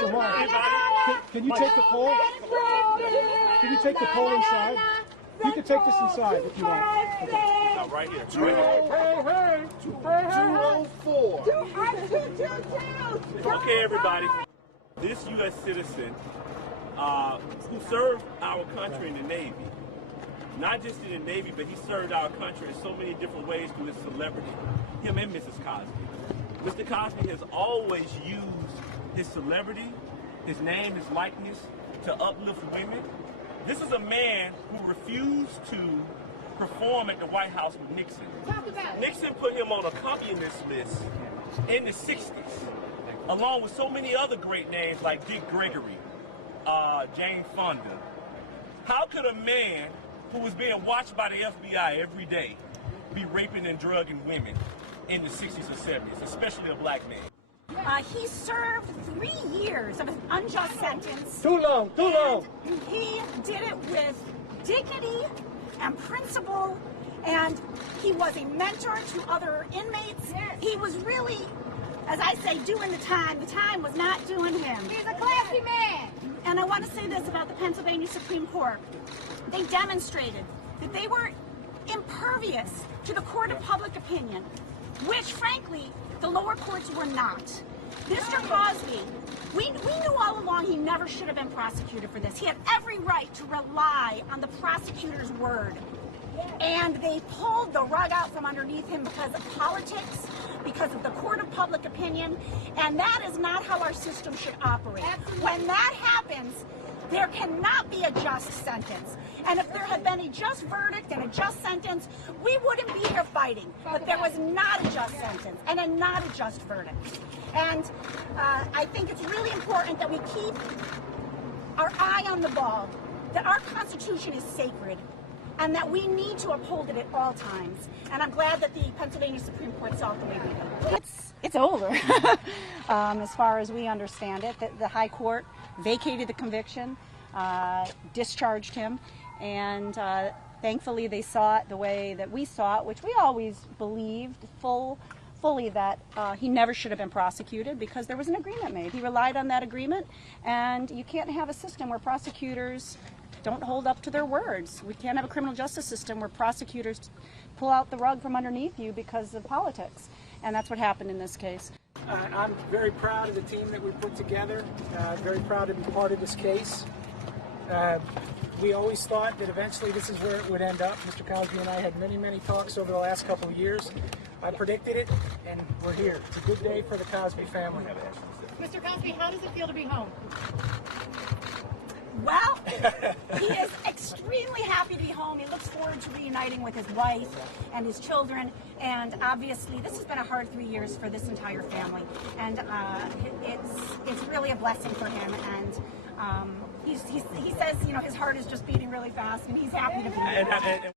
Mr. Mark, can you take the pole? Can you take the pole inside? You can take this inside if you want. Okay. Now, right here. 204. Okay, everybody. This U.S. citizen who served our country in the Navy, not just in the Navy, but he served our country in so many different ways through his celebrity, him and Mrs. Cosby. Mr. Cosby has always used his celebrity, his name, his likeness, to uplift women. This is a man who refused to perform at the White House with Nixon. Nixon put him on a communist list in the 60s, along with so many other great names like Dick Gregory, Jane Fonda. How could a man who was being watched by the FBI every day be raping and drugging women in the 60s or 70s, especially a black man? He served 3 years of an unjust sentence. Too long, too long. He did it with dignity and principle, and he was a mentor to other inmates. Yes. He was really, as I say, doing the time. The time was not doing him. He's a classy man. And I want to say this about the Pennsylvania Supreme Court. They demonstrated that they were impervious to the court of public opinion, which, frankly, the lower courts were not. Mr. Cosby, we knew all along he never should have been prosecuted for this. He had every right to rely on the prosecutor's word. And they pulled the rug out from underneath him because of politics, because of the court of public opinion, and that is not how our system should operate. When that happens, there cannot be a just sentence. And if there had been a just verdict and a just sentence, we wouldn't be here fighting. But there was not a just sentence and not a just verdict. And I think it's really important that we keep our eye on the ball, that our Constitution is sacred, and that we need to uphold it at all times. And I'm glad that the Pennsylvania Supreme Court saw it the way we did. It's over, as far as we understand it. The High Court vacated the conviction, discharged him, and thankfully they saw it the way that we saw it, which we always believed fully that he never should have been prosecuted because there was an agreement made. He relied on that agreement, and you can't have a system where prosecutors don't hold up to their words. We can't have a criminal justice system where prosecutors pull out the rug from underneath you because of politics. And that's what happened in this case. I'm very proud of the team that we put together, very proud to be part of this case. We always thought that eventually this is where it would end up. Mr. Cosby and I had many talks over the last couple of years. I predicted it, and we're here. It's a good day for the Cosby family. Mr. Cosby, how does it feel to be home? Well, he is extremely happy to be home. He looks forward to reuniting with his wife and his children. And obviously, this has been a hard 3 years for this entire family. And it's really a blessing for him. And he says, you know, his heart is just beating really fast, and he's happy to be here.